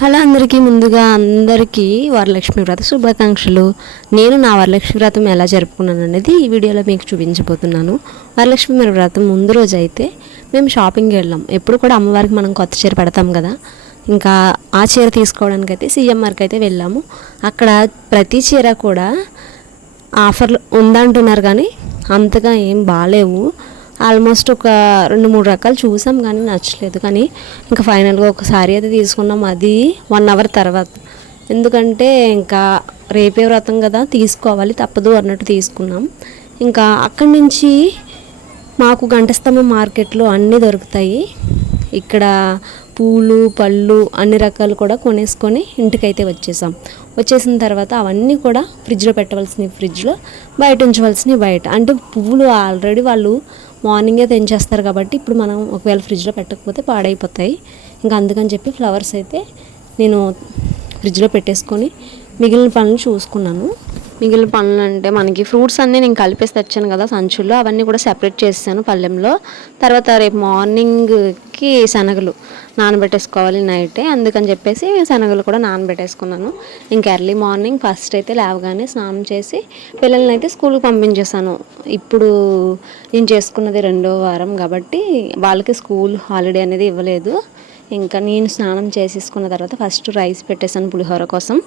Hello అందరికీ ముందుగా అందరికీ వరలక్ష్మి వ్రత శుభాకాంక్షలు. నేను నా వరలక్ష్మి వ్రతం ఎలా జరుపుకున్నాను అనేది ఈ వీడియోలో మీకు చూపించబోతున్నాను. వరలక్ష్మి వ్రతం ముందు రోజు అయితే మేము షాపింగ్కి వెళ్ళాం. ఎప్పుడు కూడా అమ్మవారికి మనం కొత్త చీర పెడతాం కదా, ఇంకా ఆ చీర తీసుకోవడానికి అయితే సిఎంఆర్కి అయితే వెళ్ళాము. అక్కడ ప్రతి చీర కూడా ఆఫర్లు ఉందంటున్నారు కానీ అంతగా ఏం బాగాలేవు. ఆల్మోస్ట్ ఒక 2-3 రకాలు చూసాం కానీ నచ్చలేదు. కానీ ఇంకా ఫైనల్గా ఒక సారీ అయితే తీసుకున్నాం, అది 1 అవర్ తర్వాత. ఎందుకంటే ఇంకా రేపే వ్రతం కదా, తీసుకోవాలి తప్పదు అన్నట్టు తీసుకున్నాం. ఇంకా అక్కడి నుంచి మాకు గంటస్తంభం మార్కెట్లో అన్నీ దొరుకుతాయి. ఇక్కడ పూలు పళ్ళు అన్ని రకాలు కూడా కొనేసుకొని ఇంటికైతే వచ్చేసిన తర్వాత అవన్నీ కూడా ఫ్రిడ్జ్లో పెట్టవలసినవి ఫ్రిడ్జ్లో, బయట ఉంచవలసినవి బయట. అంటే పువ్వులు ఆల్రెడీ వాళ్ళు మార్నింగే తెంచేస్తారు కాబట్టి ఇప్పుడు మనం ఒకవేళ ఫ్రిడ్జ్లో పెట్టకపోతే పాడైపోతాయి. ఇంకా అందుకని చెప్పి ఫ్లవర్స్ అయితే నేను ఫ్రిడ్జ్లో పెట్టేసుకొని మిగిలిన పనులు చూసుకున్నాను. మిగిలిన పనులు అంటే మనకి ఫ్రూట్స్ అన్నీ నేను కలిపేసి తెచ్చాను కదా సంచుల్లో, అవన్నీ కూడా సెపరేట్ చేసాను పళ్ళెంలో. తర్వాత రేపు మార్నింగ్కి శనగలు నానబెట్టేసుకోవాలి నైటే, అందుకని చెప్పేసి శనగలు కూడా నానబెట్టేసుకున్నాను. ఇంకా ఎర్లీ మార్నింగ్ ఫస్ట్ అయితే లేవగానే స్నానం చేసి పిల్లల్ని అయితే స్కూల్కి పంపించేసాను. ఇప్పుడు నేను చేసుకున్నది 2వ వారం కాబట్టి వాళ్ళకి స్కూల్ హాలిడే అనేది ఇవ్వలేదు. ఇంకా నేను స్నానం చేసేసుకున్న తర్వాత ఫస్ట్ రైస్ పెట్టేసాను పులిహోర కోసం.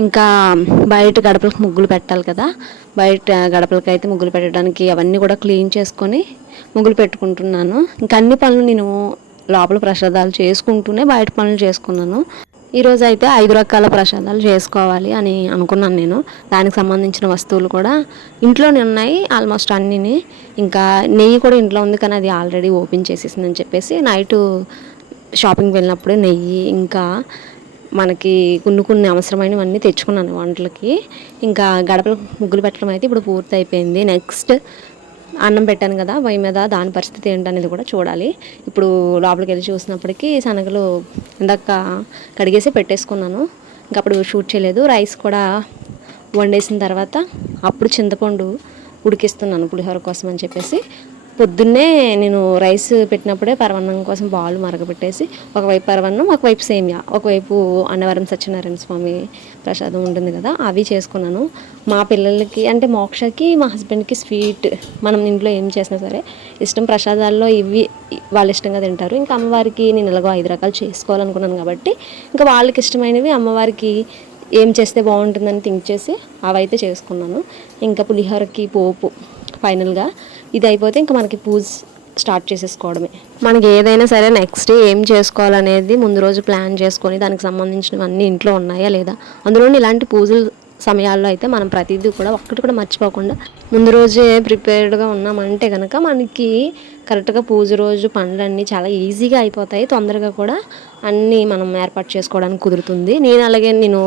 ఇంకా బయట గడపలకు ముగ్గులు పెట్టాలి కదా, బయట గడపలకి అయితే ముగ్గులు పెట్టడానికి అవన్నీ కూడా క్లీన్ చేసుకొని ముగ్గులు పెట్టుకుంటున్నాను. ఇంకా అన్ని పనులు నేను లోపల ప్రసాదాలు చేసుకుంటూనే బయట పనులు చేసుకున్నాను. ఈరోజు అయితే 5 రకాల ప్రసాదాలు చేసుకోవాలి అని అనుకున్నాను నేను. దానికి సంబంధించిన వస్తువులు కూడా ఇంట్లోనే ఉన్నాయి ఆల్మోస్ట్ అన్నీని. ఇంకా నెయ్యి కూడా ఇంట్లో ఉంది కానీ అది ఆల్రెడీ ఓపెన్ చేసేసిందని చెప్పేసి నైటు షాపింగ్కి వెళ్ళినప్పుడే నెయ్యి, ఇంకా మనకి కొన్ని అవసరమైనవన్నీ తెచ్చుకున్నాను వంటలకి. ఇంకా గడపలు ముగ్గులు పెట్టడం అయితే ఇప్పుడు పూర్తి అయిపోయింది. నెక్స్ట్ అన్నం పెట్టాను కదా పొయ్యి మీద, దాని పరిస్థితి ఏంటనేది కూడా చూడాలి. ఇప్పుడు లోపలికి వెళ్ళి చూసినప్పటికీ శనగలు ఇందాక కడిగేసి పెట్టేసుకున్నాను, ఇంకా అప్పుడు షూట్ చేయలేదు. రైస్ కూడా వండేసిన తర్వాత అప్పుడు చింతపండు ఉడికిస్తున్నాను పులిహోర కోసం అని చెప్పేసి. పొద్దున్నే నేను రైస్ పెట్టినప్పుడే పరవన్నం కోసం బాలు మరగబెట్టేసి, ఒకవైపు పరవన్నం ఒకవైపు సేమియా, ఒకవైపు అన్నవరం సత్యనారాయణ స్వామి ప్రసాదం ఉంటుంది కదా అవి చేసుకున్నాను. మా పిల్లలకి అంటే మోక్షకి మా హస్బెండ్కి స్వీట్ మనం ఇంట్లో ఏం చేసినా సరే ఇష్టం, ప్రసాదాల్లో ఇవి వాళ్ళు ఇష్టంగా తింటారు. ఇంకా అమ్మవారికి నేను ఇలాగో 5 రకాలు చేసుకోవాలనుకున్నాను కాబట్టి ఇంకా వాళ్ళకి ఇష్టమైనవి అమ్మవారికి ఏం చేస్తే బాగుంటుందని థింక్ చేసి అవైతే చేసుకున్నాను. ఇంకా పులిహోరకి పోపు ఫైనల్గా ఇది అయిపోతే ఇంకా మనకి పూజ స్టార్ట్ చేసేసుకోవడమే. మనకి ఏదైనా సరే నెక్స్ట్ ఏం చేసుకోవాలనేది ముందు రోజు ప్లాన్ చేసుకొని దానికి సంబంధించినవన్నీ ఇంట్లో ఉన్నాయా లేదా, అందులోని ఇలాంటి పూజలు సమయాల్లో అయితే మనం ప్రతిదీ కూడా ఒక్కటి కూడా మర్చిపోకుండా ముందు రోజే ప్రిపేర్డ్గా ఉన్నామంటే కనుక మనకి కరెక్ట్గా పూజ రోజు పనులన్నీ చాలా ఈజీగా అయిపోతాయి, తొందరగా కూడా అన్నీ మనం ఏర్పాటు చేసుకోవడానికి కుదురుతుంది. అలాగే నేను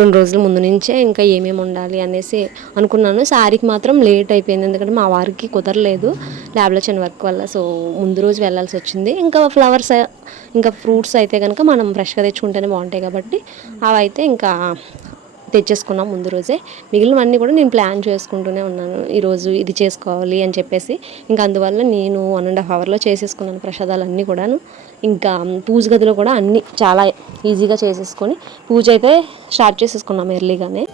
2 రోజుల ముందు నుంచే ఇంకా ఏమేమి ఉండాలి అనేసి అనుకున్నాను. శారీకి మాత్రం లేట్ అయిపోయింది, ఎందుకంటే మా వారికి కుదరలేదు ల్యాబ్లో చిన్న వర్క్ వల్ల. సో ముందు రోజు వెళ్ళాల్సి వచ్చింది. ఇంకా ఫ్లవర్స్ ఇంకా ఫ్రూట్స్ అయితే కనుక మనం ఫ్రెష్గా తెచ్చుకుంటేనే బాగుంటాయి కాబట్టి అవైతే ఇంకా తెచ్చేసుకున్నాం ముందు రోజే. మిగిలినవన్నీ కూడా నేను ప్లాన్ చేసుకుంటూనే ఉన్నాను, ఈరోజు ఇది చేసుకోవాలి అని చెప్పేసి. ఇంకా అందువల్ల నేను 1.5 అవర్లో చేసేసుకున్నాను ప్రసాదాలన్నీ కూడాను. ఇంకా పూజ గదిలో కూడా అన్నీ చాలా ఈజీగా చేసేసుకొని పూజ అయితే స్టార్ట్ చేసేసుకున్నాం ఎర్లీగానే.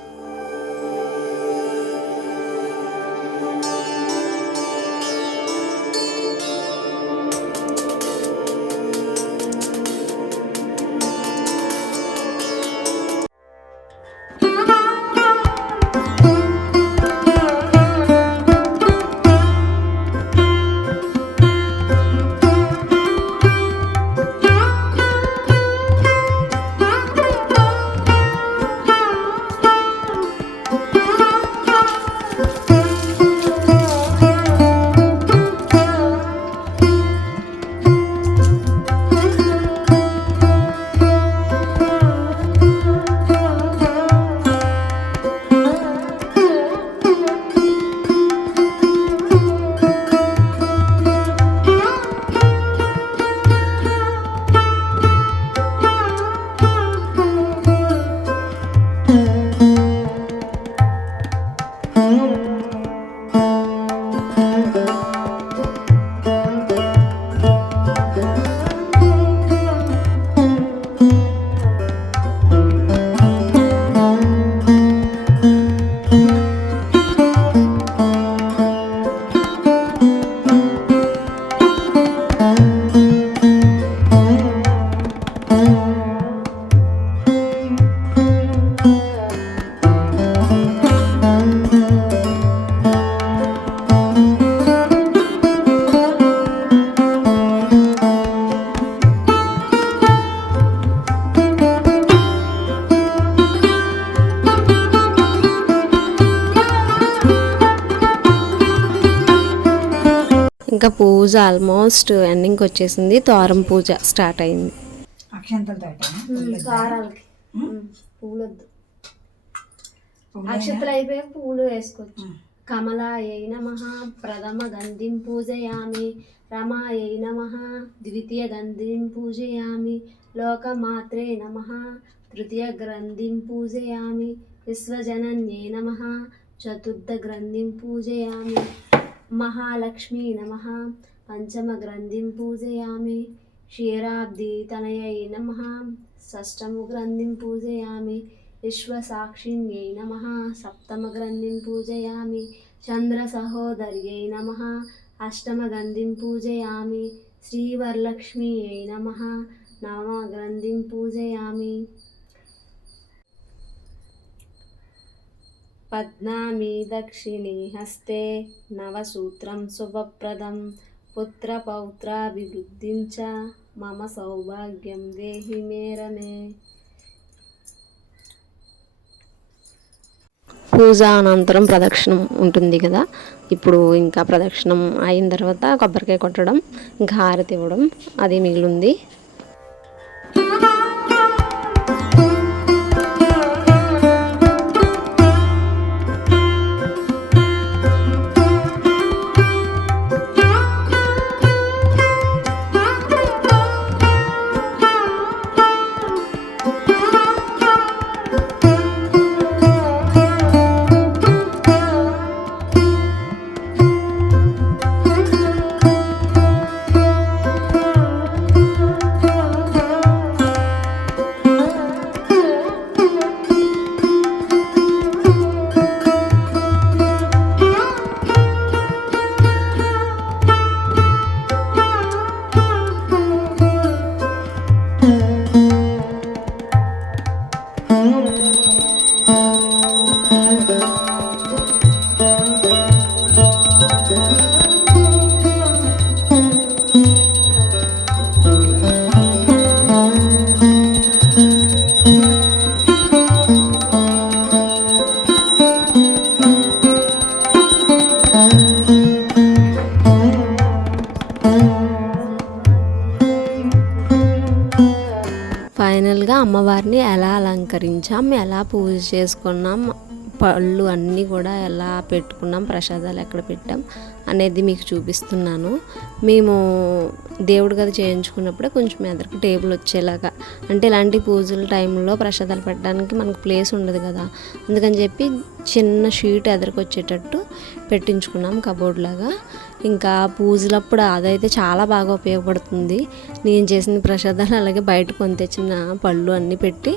ఇంకా పూజ ఆల్మోస్ట్ ఎండింగ్కి వచ్చేసింది. తోరం పూజ స్టార్ట్ అయింది. అక్షతలు అయిపోయాక పూలు వేసుకోవచ్చు. కమలాయై నమః ప్రథమ గంధిం పూజయామి, రమాయై నమః ద్వితీయ గంధిం పూజయామి, లోకమాత్రే నమః తృతీయ గ్రంథిం పూజయామి, విశ్వజనన్యై నమః చతుర్థ గ్రంథిం పూజయామి, మహాలక్ష్మీ నమః పంచమ గ్రంథిం పూజయామి, క్షీరాబ్ది తనయై నమః షష్టమ గ్రంథిం పూజయామి, విశ్వసాక్షిణ్యై నమః సప్తమ గ్రంథిం పూజయామి, చంద్ర సహోదర్యై నమః అష్టమ గ్రంథిం పూజయామి, శ్రీవరలక్ష్మ్యై నమః నవమ గ్రంథిం పూజయామి, పద్నామి దక్షిణే హస్తే నవసూత్రం శుభప్రదం, పుత్రపౌత్రాభివృద్ధిం చ మమ సౌభాగ్యం దేహి మే రమే. పూజ అనంతరం ప్రదక్షిణం ఉంటుంది కదా, ఇప్పుడు ఇంకా ప్రదక్షిణం అయిన తర్వాత కొబ్బరికాయ కొట్టడం, ఇంకా హారతి ఇవ్వడం అది మిగిలింది. ఫైనల్గా అమ్మవారిని ఎలా అలంకరించాం, ఎలా పూజ చేసుకున్నాం, పళ్ళు అన్నీ కూడా ఎలా పెట్టుకున్నాం, ప్రసాదాలు ఎక్కడ పెట్టాం అనేది మీకు చూపిస్తున్నాను. మేము దేవుడి గది చేయించుకున్నప్పుడే కొంచెం ఎదరికి టేబుల్ వచ్చేలాగా, అంటే ఇలాంటి పూజల టైంలో ప్రసాదాలు పెట్టడానికి మనకు ప్లేస్ ఉండదు కదా, అందుకని చెప్పి చిన్న షీట్ ఎదరికి వచ్చేటట్టు పెట్టించుకున్నాం కబోర్డ్ లాగా. ఇంకా పూజలప్పుడు అదైతే చాలా బాగా ఉపయోగపడుతుంది. నేను చేసిన ప్రసాదాలు అలాగే బయట కొని తెచ్చిన పళ్ళు అన్నీ పెట్టి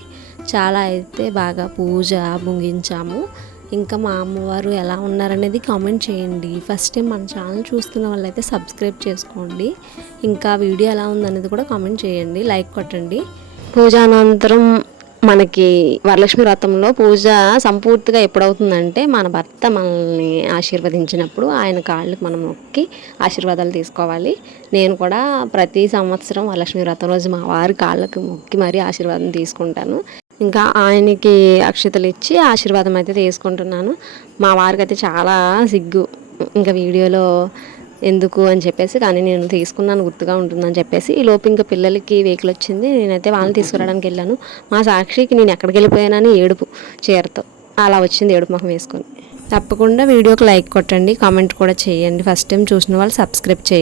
చాలా అయితే బాగా పూజ ముగించాము. ఇంకా మా అమ్మవారు ఎలా ఉన్నారనేది కామెంట్ చేయండి. ఫస్ట్ టైం మన ఛానల్ చూస్తున్న వాళ్ళైతే సబ్స్క్రైబ్ చేసుకోండి. ఇంకా వీడియో ఎలా ఉందనేది కూడా కామెంట్ చేయండి, లైక్ కొట్టండి. పూజ అనంతరం మనకి వరలక్ష్మి వ్రతంలో పూజ సంపూర్తిగా ఎప్పుడవుతుందంటే మన భర్త మనల్ని ఆశీర్వదించినప్పుడు ఆయన కాళ్ళకి మనం మొక్కి ఆశీర్వాదాలు తీసుకోవాలి. నేను కూడా ప్రతి సంవత్సరం వరలక్ష్మి వ్రతం రోజు మా వారి కాళ్ళకి మొక్కి మరీ ఆశీర్వాదం తీసుకుంటాను. ఇంకా ఆయనకి అక్షతలు ఇచ్చి ఆశీర్వాదం అయితే తీసుకుంటున్నాను. మా వారికి అయితే చాలా సిగ్గు ఇంకా వీడియోలో ఎందుకు అని చెప్పేసి, కానీ నేను తీసుకున్నాను గుర్తుగా ఉంటుందని చెప్పేసి. ఈ లోపు ఇంకా పిల్లలకి వెహికల్ వచ్చింది, నేనైతే వాళ్ళని తీసుకురావడానికి వెళ్ళాను. మా సాక్షికి నేను ఎక్కడికి వెళ్ళిపోయానని ఏడుపు చీరతో అలా వచ్చింది, ఏడుపు ముఖం వేసుకొని. తప్పకుండా వీడియోకి లైక్ కొట్టండి, కామెంట్ కూడా చేయండి. ఫస్ట్ టైం చూసిన వాళ్ళు సబ్స్క్రైబ్ చేయండి.